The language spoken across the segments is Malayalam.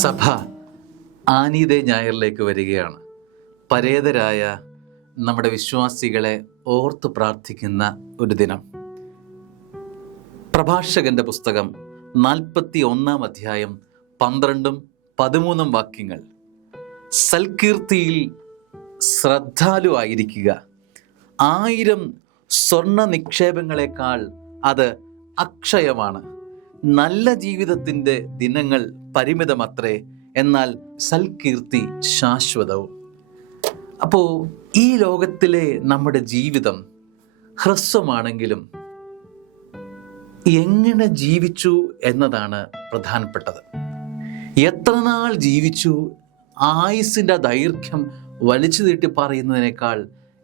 സഭ ആനീദേ ഞായറിലേക്ക് വരികയാണ്. പരേതരായ നമ്മുടെ വിശ്വാസികളെ ഓർത്ത് പ്രാർത്ഥിക്കുന്ന ഒരു ദിനം. പ്രഭാഷകന്റെ പുസ്തകം 41 അധ്യായം 12-13 വാക്യങ്ങൾ. സൽകീർത്തിയിൽ ശ്രദ്ധാലുവായിരിക്കുക. 1000 സ്വർണ്ണ നിക്ഷേപങ്ങളെക്കാൾ അത് അക്ഷയമാണ്. നല്ല ജീവിതത്തിൻ്റെ ദിനങ്ങൾ പരിമിതമത്രേ, എന്നാൽ സൽകീർത്തി ശാശ്വതവും. അപ്പോൾ ഈ ലോകത്തിലെ നമ്മുടെ ജീവിതം ഹ്രസ്വമാണെങ്കിലും എങ്ങനെ ജീവിച്ചു എന്നതാണ് പ്രധാനപ്പെട്ടത്. എത്ര നാൾ ജീവിച്ചു, ആയുസ്സിൻ്റെ ദൈർഘ്യം വലിച്ചു നീട്ടി പറയുന്നതിനേക്കാൾ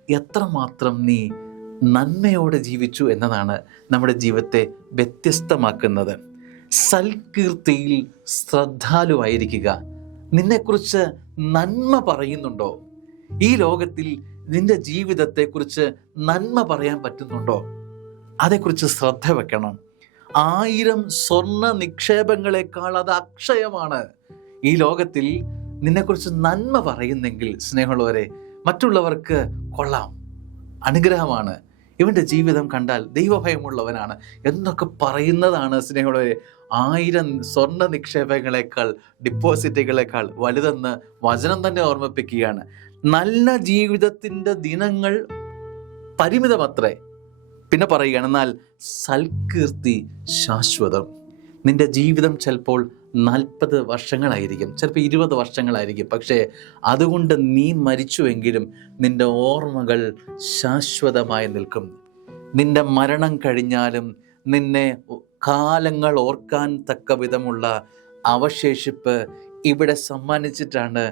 എത്രമാത്രം നീ നന്മയോടെ ജീവിച്ചു എന്നതാണ് നമ്മുടെ ജീവിതത്തെ വ്യത്യസ്തമാക്കുന്നത്. സൽകീർത്തിയിൽ ശ്രദ്ധാലുവായിരിക്കുക. നിന്നെക്കുറിച്ച് നന്മ പറയുന്നുണ്ടോ? ഈ ലോകത്തിൽ നിന്റെ ജീവിതത്തെക്കുറിച്ച് നന്മ പറയാൻ പറ്റുന്നുണ്ടോ? അതേക്കുറിച്ച് ശ്രദ്ധ വെക്കണം. 1000 സ്വർണ്ണ നിക്ഷേപങ്ങളെക്കാൾ അത് അക്ഷയമാണ്. ഈ ലോകത്തിൽ നിന്നെക്കുറിച്ച് നന്മ പറയുന്നെങ്കിൽ സ്നേഹമുള്ളവരെ, മറ്റുള്ളവർക്ക് കൊള്ളാം, അനുഗ്രഹമാണ്, ഇവൻ്റെ ജീവിതം കണ്ടാൽ ദൈവഭയമുള്ളവനാണ് എന്നൊക്കെ പറയുന്നതാണ് സ്നേഹമുള്ളവരെ 1000 സ്വർണ്ണ നിക്ഷേപങ്ങളെക്കാൾ, ഡിപ്പോസിറ്റുകളെക്കാൾ വലുതെന്ന് വചനം തന്നെ ഓർമ്മിപ്പിക്കുകയാണ്. നല്ല ജീവിതത്തിൻ്റെ ദിനങ്ങൾ പരിമിതമത്രേ. പിന്നെ പറയുകയാണ്, എന്നാൽ സൽകീർത്തി ശാശ്വതം. നിന്റെ ജീവിതം ചിലപ്പോൾ 40 വർഷങ്ങളായിരിക്കും, ചിലപ്പോൾ 20 വർഷങ്ങളായിരിക്കും. പക്ഷേ അതുകൊണ്ട് നീ മരിച്ചുവെങ്കിലും നിന്റെ ഓർമ്മകൾ ശാശ്വതമായി നിൽക്കും. നിന്റെ മരണം കഴിഞ്ഞാലും നിന്നെ കാലങ്ങൾ ഓർക്കാൻ തക്ക വിധമുള്ള അവശേഷിപ്പ് ഇവിടെ സമ്മാനിച്ചിട്ടാണ്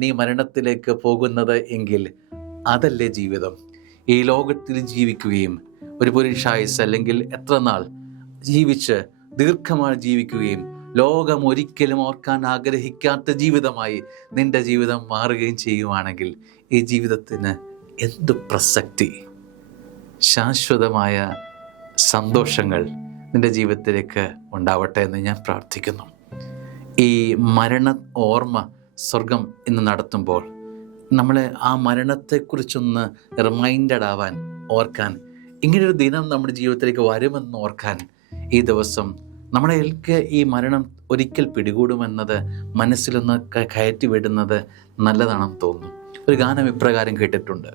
നീ മരണത്തിലേക്ക് പോകുന്നത് എങ്കിൽ അതല്ലേ ജീവിതം. ഈ ലോകത്തിൽ ജീവിക്കുകയും ഒരു പുരുഷായുസ് അല്ലെങ്കിൽ എത്ര നാൾ ജീവിച്ച് ദീർഘമായി ജീവിക്കുകയും ലോകം ഒരിക്കലും ഓർക്കാൻ ആഗ്രഹിക്കാത്ത ജീവിതമായി നിന്റെ ജീവിതം മാറുകയും ചെയ്യുവാണെങ്കിൽ ഈ ജീവിതത്തിന് എന്ത് പ്രസക്തി? ശാശ്വതമായ സന്തോഷങ്ങൾ നിന്റെ ജീവിതത്തിലേക്ക് ഉണ്ടാവട്ടെ എന്ന് ഞാൻ പ്രാർത്ഥിക്കുന്നു. ഈ മരണ ഓർമ്മ സ്വർഗം ഇന്ന് നടത്തുമ്പോൾ നമ്മളെ ആ മരണത്തെക്കുറിച്ചൊന്ന് റിമൈൻഡഡ് ആവാൻ, ഓർക്കാൻ, ഇങ്ങനൊരു ദിനം നമ്മുടെ ജീവിതത്തിലേക്ക് വരുമെന്ന് ഓർക്കാൻ ഈ ദിവസം നമ്മളെയൊക്കെ ഈ മരണം ഒരിക്കൽ പിടികൂടുമെന്നത് മനസ്സിലൊന്ന് കയറ്റി വിടുന്നത് നല്ലതാണെന്ന് തോന്നുന്നു. ഒരു ഗാനം ഇപ്രകാരം കേട്ടിട്ടുണ്ട്: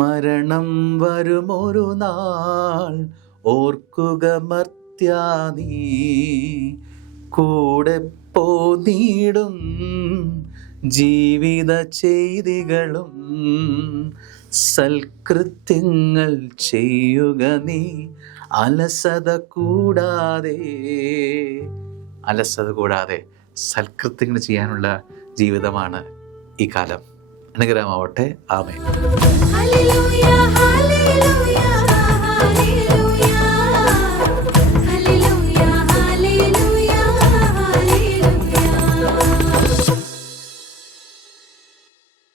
മരണം വരുമൊരു നാൾ ഓർക്കുക മർത്യാ നീ, കൂടെ പോന്നിടും ജീവിത ചെയ്തികളും, സൽകൃത്യങ്ങൾ ചെയ്യുക നീ അലസത കൂടാതെ. അലസത കൂടാതെ സൽകൃത്യങ്ങൾ ചെയ്യാനുള്ള ജീവിതമാണ് ഈ കാലം. അനുഗ്രഹമാവട്ടെ. ആമേൻ.